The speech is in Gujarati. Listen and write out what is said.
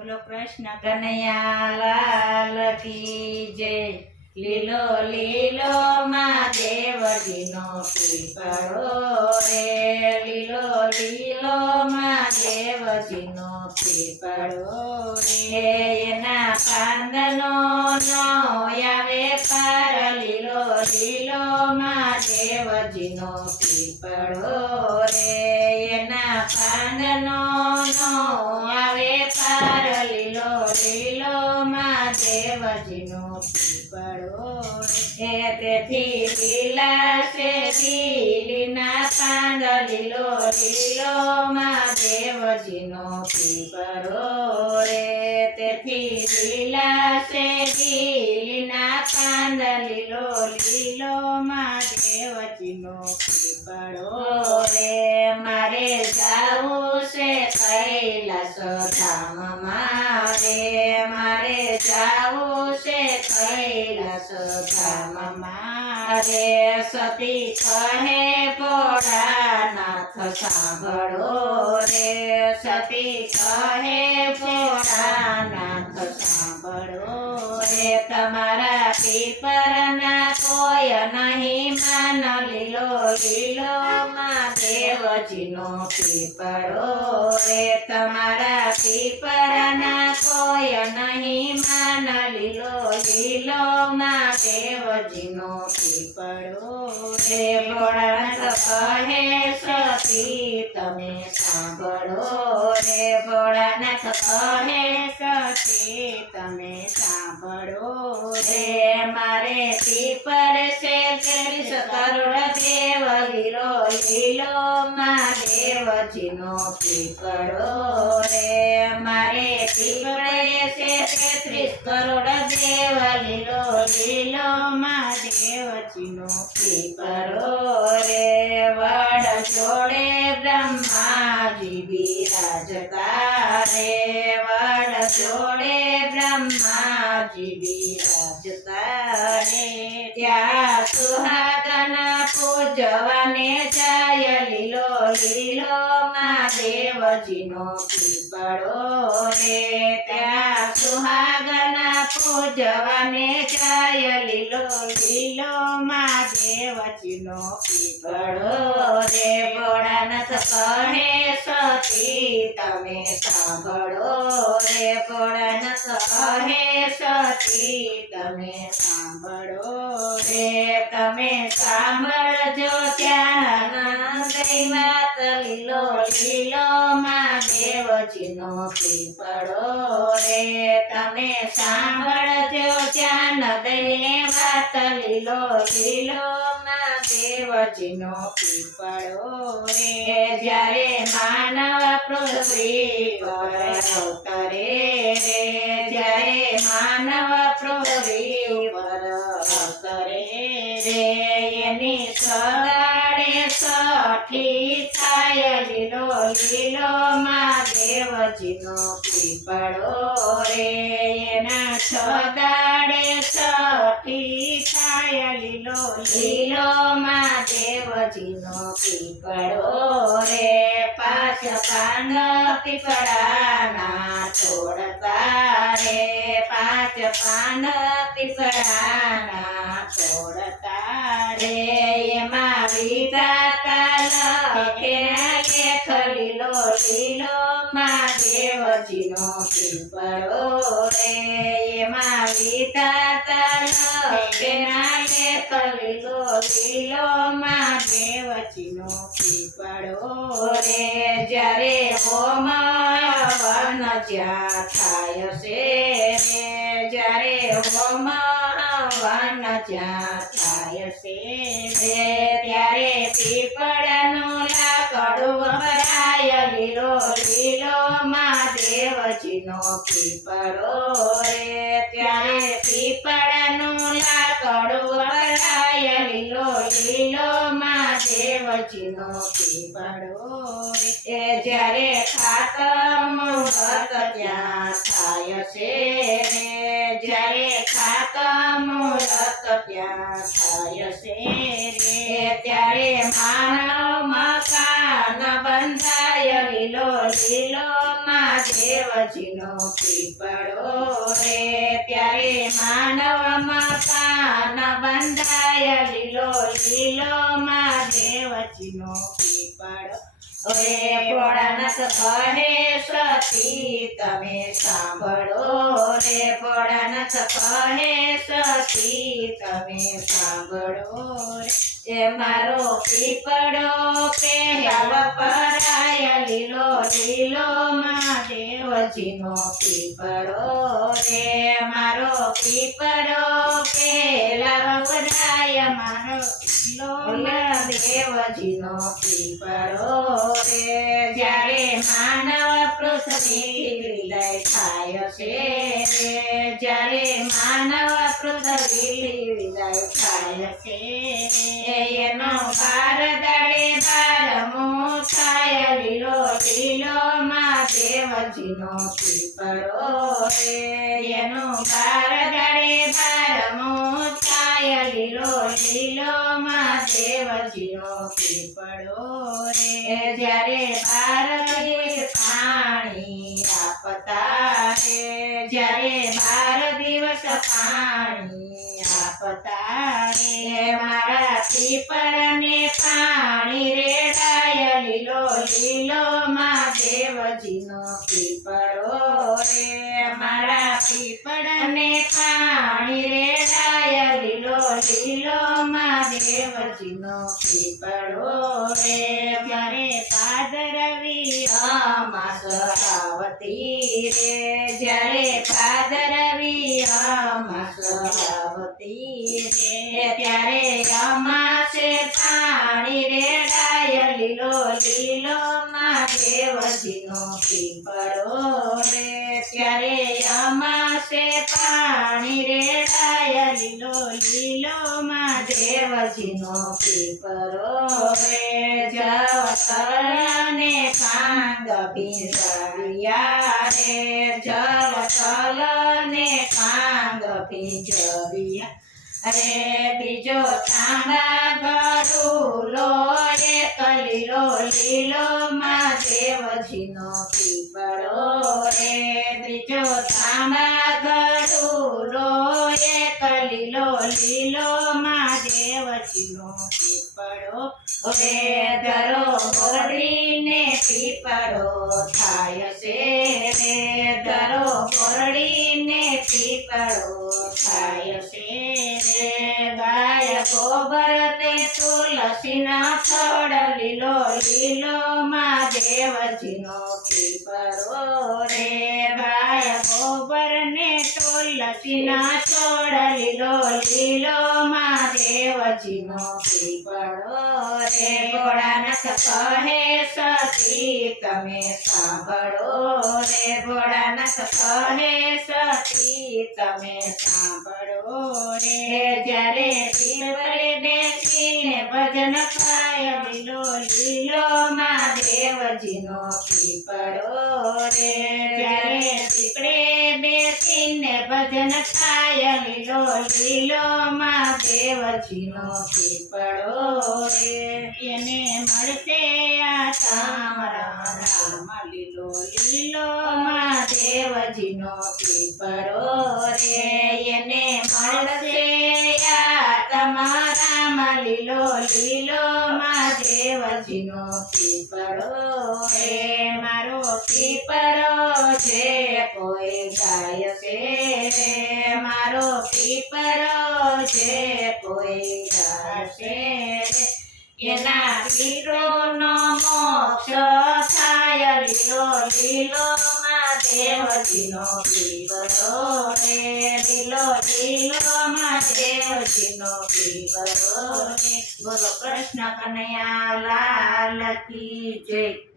બોલો કૃષ્ણ કનૈયા લાલ કી જય। લીલો લીલો મહાદેવજીનો પીપળો રે, લીલો લીલો મહાદેવજીનો પીપળો રે, એના પાંદનો નો આવે પાર, લીલો લીલો મહાદેવજીનો પીપળો રે, એના પાંદનો નો આવે પાર, લીલો લીલો મહાદેવજીનો પીપળો રે, તેથી લીલા છે લીલીના પાંદ, લીલો લીલો મહાદેવજીનો પીપળો રે, તેથી લીલા છે લીલીના પાંદ, લીલો લીલો મહાદેવજીનો પીપળો રે, મારે જાવું છે કૈલાસ ધામમાં રે, મારે જાવું છે કૈલાસ ધામમાં રે, સતી કહે ભોળાનાથ સાંભળો રે, સતી કહે ભોળાનાથ સાંભળો રે, તમારા પીપરના કોઈ નહીં માન, લીલો લીલો મહાદેવજીનો પીપળો રે, તમારા પીપરના કોઈ નહીં માન, લીલો લીલો મહાદેવજીનો પીપળો રે, ભોળાનાથ કહે સતી તમે સાંભળો રે, ભોળાનાથ કહે સતી તમે સાંભળો રે, મારે પીપર છે 33 કરોડ દેવ, લીલો લીલો મહાદેવજીનો પીપળો રે, મારે પીપળે છે 33 કરોડ દેવ, લીલો લીલો મહાદેવજીનો પીપળો રે, વડ જોડે બ્રહ્માજી બિરાજતા રે, વડ જોડે બ્રહ્માજી બિરાજતા રે, ત્યાં સુહાગના પૂજવાને જાય, લીલો લીલો મહાદેવજીનો પીપળો રે, ત્યાં સુહાગના પૂજવાને જાય, લીલો લીલો મહાદેવજીનો પીપળો રે, ભોળાનાથ કહે સતી તમે સાંભળો રે, ભોળાનાથ કહે સતી તમે સાંભળો રે, તમે સાંભળજો ત્યાં વાત, લીલો લીલો મહાદેવજીનો પીપળો રે, તમે સાંભળજો ત્યાં દઈને વાત, લીલો લીલો મહાદેવજીનો પીપળો રે, જ્યારે માનવ પૃથ્વી પર અવતરે રે, જ્યારે માનવ પૃથ્વી પર અવતરે રે, એની સદાડે સઠી થાય, લીલો લીલો મહાદેવજીનો પીપળો રે, એના સદાડે સઠી થાય, લીલો લીલો મહાદેવજીનો પીપળો રે, 5 પાન પીપળાના છોડતા રે, 5 પાન પીપળાના છોડતા રે, એમાં વિધાતા લખે લેખ, લીલો લીલો મહાદેવજીનો પીપળો રે, એમાં વિધાતા લખે લેખ, લીલો લીલો મહાદેવજીનો પીપળો રે, જ્યારે હોમ હવન જ્યાં થાય છે રે, જ્યારે હોમ હવન જ્યાં થાય છે રે, ત્યારે પીપળનું લાકડું વપરાય, લીલો લીલો મહાદેવજીનો પીપળો રે, ત્યારે પીપળનું લાકડું વપરાય, લીલો લીલો મહાદેવજીનો પીપળો રે, જ્યારે ખાતમ મુહૂર્ત ત્યાં થાય છે રે, જ્યારે ખાતમ મુહૂર્ત ત્યાં થાય છે રે, ત્યારે માનવ મકાન બંધાય, લીલો લીલો મહાદેવ દેવજીનો પીપળો રે ત્યારે માનવ મકાન બંધાય લીલો લીલો માં દેવજીનો પીપળો રે ભોળાનાથ કહે સતી તમે સાંભળો રે ભોળાનાથ કહે સતી તમે સાંભળો રે એ મારો પીપળો પહેલ પરાય લીલો લીલો માં દેવજીનો પીપળો રે મારો પીપળો પહેલા પરાય મારો લીલો દેવજીનો પીપળો રે જ્યારે માનવ પૃથ્વી વિલય થાય છે રે જ્યારે માનવ પૃથ્વી વિલય થાય છે એનો બાર દાડે બારમો થાય લીલો લીલો માં દેવજીનો પીપળો રે એનો બાર દાડે બારમો થાય લીલો લીલો માં દેવજીનો પીપળો રે જ્યારે 12 દિવસ પાણી આપતા રે જ્યારે 12 દિવસ પાણી આપતા રે મારા પીપળને પાણી રેડાય લીલો લીલો માં દેવજીનો પીપળો રે મારા પીપળને પાણી રેડાય લીલો લીલો માં દેવજીનો પીપળો રે ત્યારે ભાદરવી અમાસ આવતી રે જ્યારે ભાદરવી અમાસ આવતી રે ત્યારે અમાસે પાણી રેડાય લીલો લીલો માં દેવજીનો પીપળો રે ત્યારે અમાસે પાણી રેડાય લીલો લીલો માં દેવજીનો પીપળો રે જવતલને કાંગ ભીંજવ્યા રે જવતલને કાંગ ભીંજવ્યા અરે બીજો તાંબા ગરુલો એક લીલો લીલો માં દેવજીનો પીપળો રે બીજો તાંબા ગરુલો એક લીલો લીલો માં દેવજીનો પીપળો રે ધરો મોરડીને પીપળો થાય છે રે ધરો મોરડીને પીપળો થાય છે ગાય ગોબર તે તુલસીના છોડ લીલો લીલો માં દેવજીનો પીપળો રે ગાય ગોબર ને તુલસીના છોડ લીલો લીલો માં દેવજીનો પીપળો રે ભોળાનાથ કહે સતી તમે સાંભળો રે ભોળાનાથ કહે સતી તમે સાંભળો રે જ્યારે પીપળે બેસીને ભજન ખાય લીલો લીલો માં દેવજીનો પીપળો રે જ્યારે પીપળે બેસીને ભજન ખાય લીલો લીલો માં દેવજીનો પીપળો રે એને મળશે આ તામરા રામ લીલો લીલો માં દેવજીનો પીપળો રે એને મળશે આ તમારા લીલો લીલો માં દેવજીનો પીપળો રે મારો પીપળો જે કોઈ ગાય છે રે મારો પીપળો જે કોઈ ગાય છે એના પીપળોનો મોક્ષ થાય લીલો લીલો માં દેવજીનો પીપળો રે લીલો લીલો માં દેવજીનો પીપળો રે બોલો કૃષ્ણ કનૈયા લાલ કી જય.